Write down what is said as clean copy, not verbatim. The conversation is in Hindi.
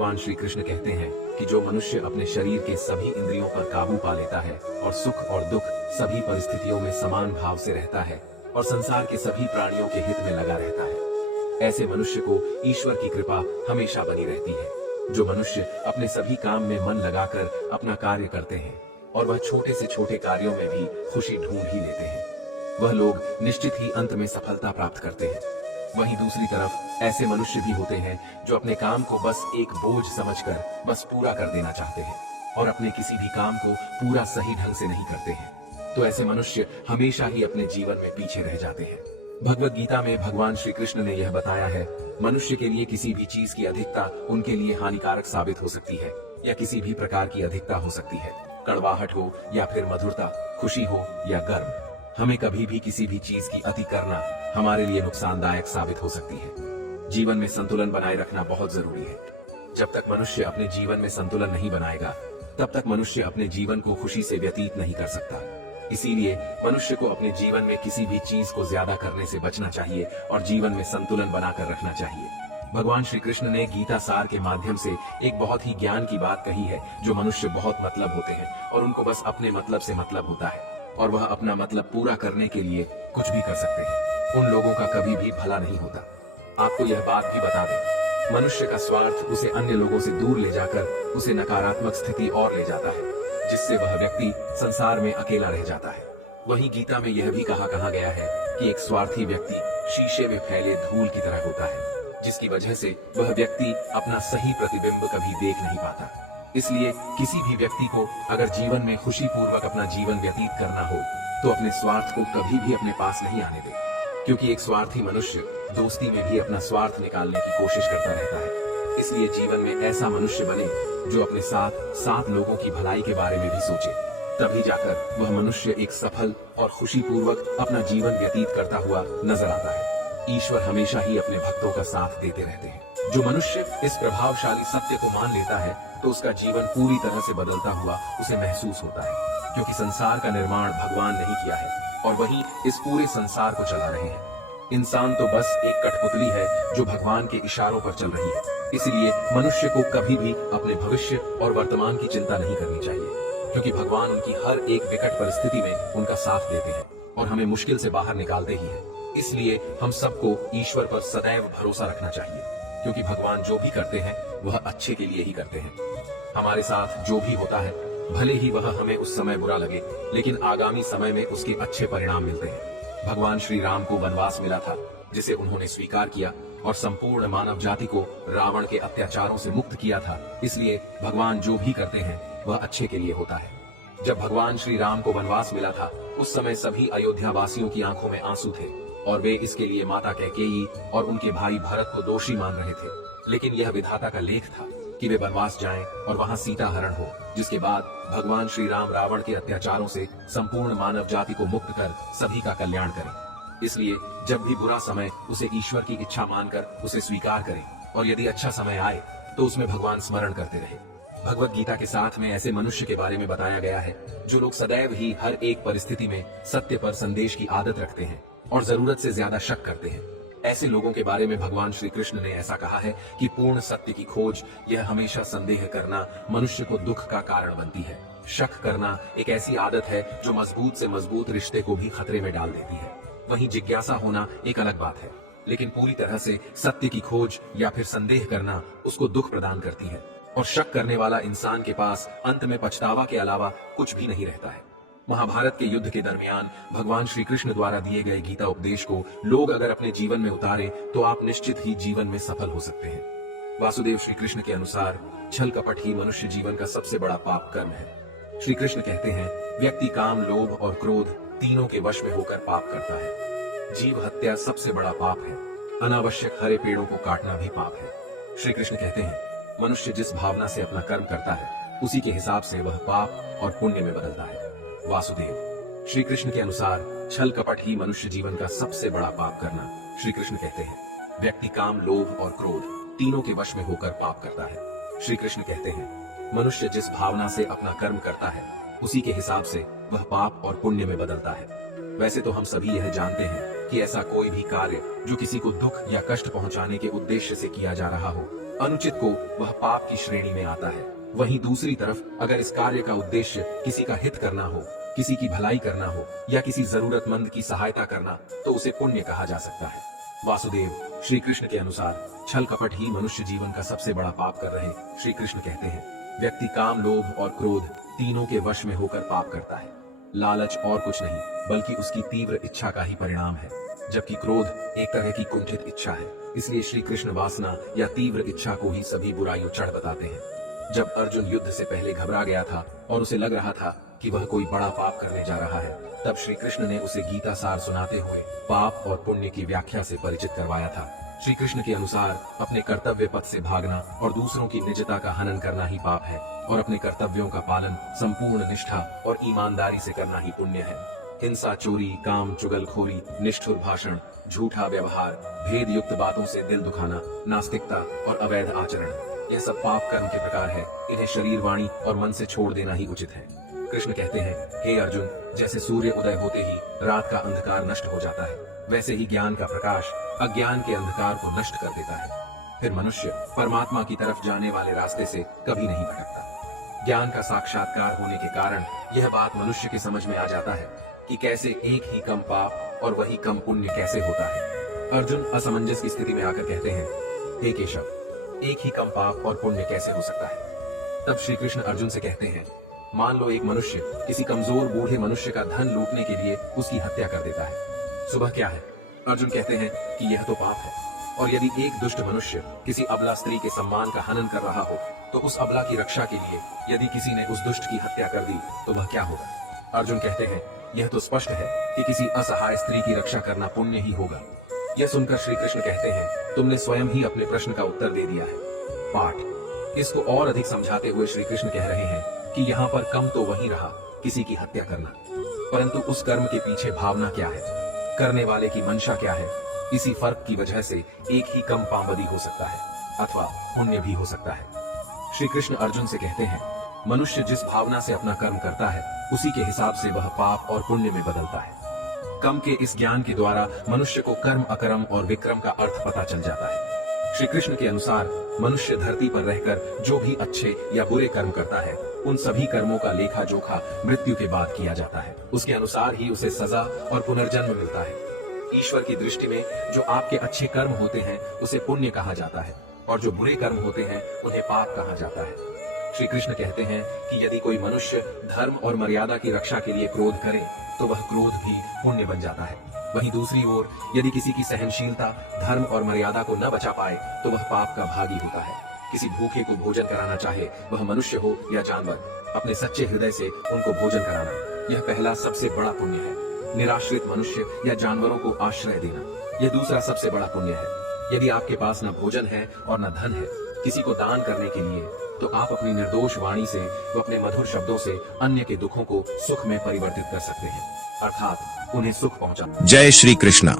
भगवान श्री कृष्ण कहते हैं कि जो मनुष्य अपने शरीर के सभी इंद्रियों पर काबू पा लेता है और सुख और दुख सभी परिस्थितियों में समान भाव से रहता है और संसार के सभी प्राणियों के हित में लगा रहता है, ऐसे मनुष्य को ईश्वर की कृपा हमेशा बनी रहती है। जो मनुष्य अपने सभी काम में मन लगाकर अपना कार्य करते हैं और वह छोटे से छोटे कार्यों में भी खुशी ढूंढ ही लेते हैं, वह लोग निश्चित ही अंत में सफलता प्राप्त करते हैं। वहीं दूसरी तरफ ऐसे मनुष्य भी होते हैं जो अपने काम को बस एक बोझ समझकर बस पूरा कर देना चाहते हैं और अपने किसी भी काम को पूरा सही ढंग से नहीं करते हैं, तो ऐसे मनुष्य हमेशा ही अपने जीवन में पीछे रह जाते हैं। भगवत गीता में भगवान श्री कृष्ण ने यह बताया है, मनुष्य के लिए किसी भी चीज की अधिकता उनके लिए हानिकारक साबित हो सकती है या किसी भी प्रकार की अधिकता हो सकती है, कड़वाहट हो या फिर मधुरता, खुशी हो या गर्व। हमें कभी भी किसी भी चीज की अति करना हमारे लिए नुकसानदायक साबित हो सकती है। जीवन में संतुलन बनाए रखना बहुत जरूरी है। जब तक मनुष्य अपने जीवन में संतुलन नहीं बनाएगा, तब तक मनुष्य अपने जीवन को खुशी से व्यतीत नहीं कर सकता। इसीलिए मनुष्य को अपने जीवन में किसी भी चीज को ज्यादा करने से बचना चाहिए और जीवन में संतुलन बनाकर रखना चाहिए। भगवान श्री कृष्ण ने गीता सार के माध्यम से एक बहुत ही ज्ञान की बात कही है, जो मनुष्य बहुत मतलब होते हैं और उनको बस अपने मतलब से मतलब होता है और वह अपना मतलब पूरा करने के लिए कुछ भी कर सकते हैं। उन लोगों का कभी भी भला नहीं होता। आपको यह बात भी बता दें, मनुष्य का स्वार्थ उसे अन्य लोगों से दूर ले जाकर उसे नकारात्मक स्थिति और ले जाता है, जिससे वह व्यक्ति संसार में अकेला रह जाता है। वहीं गीता में यह भी कहा गया है कि एक स्वार्थी व्यक्ति शीशे में फैले धूल की तरह होता है, जिसकी वजह से वह व्यक्ति अपना सही प्रतिबिंब कभी देख नहीं पाता। इसलिए किसी भी व्यक्ति को अगर जीवन में खुशी पूर्वक अपना जीवन व्यतीत करना हो, तो अपने स्वार्थ को कभी भी अपने पास नहीं आने दे, क्योंकि एक स्वार्थी मनुष्य दोस्ती में भी अपना स्वार्थ निकालने की कोशिश करता रहता है। इसलिए जीवन में ऐसा मनुष्य बने जो अपने साथ 7 लोगों की भलाई के बारे में भी सोचे, तभी जाकर वह मनुष्य एक सफल और खुशी पूर्वक अपना जीवन व्यतीत करता हुआ नजर आता है। ईश्वर हमेशा ही अपने भक्तों का साथ देते रहते हैं। जो मनुष्य इस प्रभावशाली सत्य को मान लेता है, तो उसका जीवन पूरी तरह से बदलता हुआ उसे महसूस होता है, क्योंकि संसार का निर्माण भगवान नहीं किया है और वही इस पूरे संसार को चला रहे हैं। इंसान तो बस एक कठपुतली है जो भगवान के इशारों पर चल रही है। इसलिए मनुष्य को कभी भी अपने भविष्य और वर्तमान की चिंता नहीं करनी चाहिए, क्योंकि भगवान उनकी हर एक विकट परिस्थिति में उनका साथ देते हैं और हमें मुश्किल से बाहर निकालते ही हैं। इसलिए हम सबको ईश्वर पर सदैव भरोसा रखना चाहिए, क्योंकि भगवान जो भी करते हैं वह अच्छे के लिए ही करते हैं। हमारे साथ जो भी होता है, भले ही वह हमें उस समय बुरा लगे, लेकिन आगामी समय में उसके अच्छे परिणाम मिलते हैं। भगवान श्री राम को वनवास मिला था, जिसे उन्होंने स्वीकार किया और संपूर्ण मानव जाति को रावण के अत्याचारों से मुक्त किया था। इसलिए भगवान जो भी करते हैं वह अच्छे के लिए होता है। जब भगवान श्री राम को वनवास मिला था, उस समय सभी अयोध्या वासियों की आंखों में आंसू थे और वे इसके लिए माता कैकेयी और उनके भाई भरत को दोषी मान रहे थे। लेकिन यह विधाता का लेख था कि वे वनवास जाएं और वहां सीता हरण हो, जिसके बाद भगवान श्री राम रावण के अत्याचारों से संपूर्ण मानव जाति को मुक्त कर सभी का कल्याण करें। इसलिए जब भी बुरा समय उसे ईश्वर की इच्छा मानकर उसे स्वीकार करें, और यदि अच्छा समय आए तो उसमें भगवान स्मरण करते रहे। भगवत गीता के साथ में ऐसे मनुष्य के बारे में बताया गया है जो लोग सदैव ही हर एक परिस्थिति में सत्य पर संदेश की आदत रखते हैं और जरूरत से ज्यादा शक करते हैं। ऐसे लोगों के बारे में भगवान श्री कृष्ण ने ऐसा कहा है कि पूर्ण सत्य की खोज, यह हमेशा संदेह करना मनुष्य को दुख का कारण बनती है। शक करना एक ऐसी आदत है जो मजबूत से मजबूत रिश्ते को भी खतरे में डाल देती है। वहीं जिज्ञासा होना एक अलग बात है, लेकिन पूरी तरह से सत्य की खोज या फिर संदेह करना उसको दुख प्रदान करती है। और शक करने वाला इंसान के पास अंत में पछतावा के अलावा कुछ भी नहीं रहता है। महाभारत के युद्ध के दरमियान भगवान श्री कृष्ण द्वारा दिए गए गीता उपदेश को लोग अगर अपने जीवन में उतारे तो आप निश्चित ही जीवन में सफल हो सकते हैं। वासुदेव श्री कृष्ण के अनुसार छल कपट ही मनुष्य जीवन का सबसे बड़ा पाप कर्म है। श्री कृष्ण कहते हैं, व्यक्ति काम, लोभ और क्रोध तीनों के वश में होकर पाप करता है। जीव हत्या सबसे बड़ा पाप है। अनावश्यक हरे पेड़ों को काटना भी पाप है। श्री कृष्ण कहते हैं, मनुष्य जिस भावना से अपना कर्म करता है, उसी के हिसाब से वह पाप और पुण्य में बदलता है। वासुदेव श्री कृष्ण के अनुसार छल कपट ही मनुष्य जीवन का सबसे बड़ा पाप करना। श्री कृष्ण कहते हैं, व्यक्ति काम, लोभ और क्रोध तीनों के वश में होकर पाप करता है। श्री कृष्ण कहते हैं, मनुष्य जिस भावना से अपना कर्म करता है, उसी के हिसाब से वह पाप और पुण्य में बदलता है। वैसे तो हम सभी यह जानते हैं कि ऐसा कोई भी कार्य जो किसी को दुख या कष्ट पहुंचाने के उद्देश्य से किया जा रहा हो, अनुचित को वह पाप की श्रेणी में आता है। वहीं दूसरी तरफ अगर इस कार्य का उद्देश्य किसी का हित करना हो, किसी की भलाई करना हो या किसी जरूरतमंद की सहायता करना, तो उसे पुण्य कहा जा सकता है। वासुदेव श्री कृष्ण के अनुसार छल कपट ही मनुष्य जीवन का सबसे बड़ा पाप कर रहे श्री कृष्ण कहते हैं। व्यक्ति काम, लोभ और क्रोध तीनों के वश में होकर पाप करता है। लालच और कुछ नहीं बल्कि उसकी तीव्र इच्छा का ही परिणाम है, जबकि क्रोध एक तरह की कुंठित इच्छा है। इसलिए श्री कृष्ण वासना या तीव्र इच्छा को ही सभी बुराइयों चढ़ बताते हैं। जब अर्जुन युद्ध से पहले घबरा गया था और उसे लग रहा था कि वह कोई बड़ा पाप करने जा रहा है, तब श्री कृष्ण ने उसे गीता सार सुनाते हुए पाप और पुण्य की व्याख्या से परिचित करवाया था। श्री कृष्ण के अनुसार अपने कर्तव्य पथ से भागना और दूसरों की निजता का हनन करना ही पाप है, और अपने कर्तव्यों का पालन संपूर्ण निष्ठा और ईमानदारी से करना ही पुण्य है। हिंसा, चोरी, काम, चुगलखोरी, निष्ठुर भाषण, झूठा व्यवहार, भेद युक्त बातों से दिल दुखाना, नास्तिकता और अवैध आचरण, यह सब पाप कर्म के प्रकार है। इन्हें शरीर, वाणी और मन से छोड़ देना ही उचित है। कृष्ण कहते हैं, हे अर्जुन, जैसे सूर्य उदय होते ही रात का अंधकार नष्ट हो जाता है, वैसे ही ज्ञान का प्रकाश अज्ञान के अंधकार को नष्ट कर देता है। फिर मनुष्य परमात्मा की तरफ जाने वाले रास्ते से कभी नहीं भटकता। ज्ञान का साक्षात्कार होने के कारण यह बात मनुष्य की समझ में आ जाता है कि कैसे एक ही कम पाप और वही कम पुण्य कैसे होता है। अर्जुन असमंजस की स्थिति में आकर कहते हैं, हे केशव, एक ही कम पाप और पुण्य कैसे हो सकता है। तब श्री कृष्ण अर्जुन से कहते हैं, मान लो एक मनुष्य किसी कमजोर बूढ़े मनुष्य का धन लूटने के लिए उसकी हत्या कर देता है। सुबह क्या है? अर्जुन कहते हैं कि यह तो पाप है। और यदि एक दुष्ट मनुष्य किसी अबला स्त्री के सम्मान का हनन कर रहा हो, तो उस अबला की रक्षा के लिए यदि किसी ने उस दुष्ट की हत्या कर दी तो वह क्या होगा? अर्जुन कहते हैं, यह तो स्पष्ट है कि किसी असहाय स्त्री की रक्षा करना पुण्य ही होगा। यह सुनकर श्री कृष्ण कहते हैं, तुमने स्वयं ही अपने प्रश्न का उत्तर दे दिया है। पाठ। इसको और अधिक समझाते हुए श्री कृष्ण कह रहे हैं कि यहाँ पर कम तो वही रहा, किसी की हत्या करना, परंतु उस कर्म के पीछे भावना क्या है, करने वाले की मंशा क्या है। इसी फर्क की वजह से एक ही कम पामबदी हो सकता है अथवा पुण्य भी हो सकता है। श्री कृष्ण अर्जुन से कहते हैं, मनुष्य जिस भावना से अपना कर्म करता है उसी के हिसाब से वह पाप और पुण्य में बदलता है। कम के इस ज्ञान के द्वारा मनुष्य को कर्म, अकर्म और विक्रम का अर्थ पता चल जाता है। श्री कृष्ण के अनुसार मनुष्य धरती पर रहकर जो भी अच्छे या बुरे कर्म करता है, उन सभी कर्मों का लेखा जोखा मृत्यु के बाद किया जाता है। उसके अनुसार ही उसे सजा और पुनर्जन्म मिलता है। ईश्वर की दृष्टि में जो आपके अच्छे कर्म होते हैं उसे पुण्य कहा जाता है, और जो बुरे कर्म होते हैं उन्हें पाप कहा जाता है। श्री कृष्ण कहते हैं कि यदि कोई मनुष्य धर्म और मर्यादा की रक्षा के लिए क्रोध करे तो वह क्रोध भी पुण्य बन जाता है। वहीं दूसरी ओर यदि किसी की सहनशीलता धर्म और मर्यादा को न बचा पाए तो वह पाप का भागी होता है। किसी भूखे को भोजन कराना, चाहे वह मनुष्य हो या जानवर, अपने सच्चे हृदय से उनको भोजन कराना, यह पहला सबसे बड़ा पुण्य है। निराश्रित मनुष्य या जानवरों को आश्रय देना, यह दूसरा सबसे बड़ा पुण्य है। यदि आपके पास न भोजन है और न धन है किसी को दान करने के लिए, तो आप अपनी निर्दोष वाणी से व अपने मधुर शब्दों से अन्य के दुखों को सुख में परिवर्तित कर सकते हैं, अर्थात उन्हें सुख पहुंचा। जय श्री कृष्णा।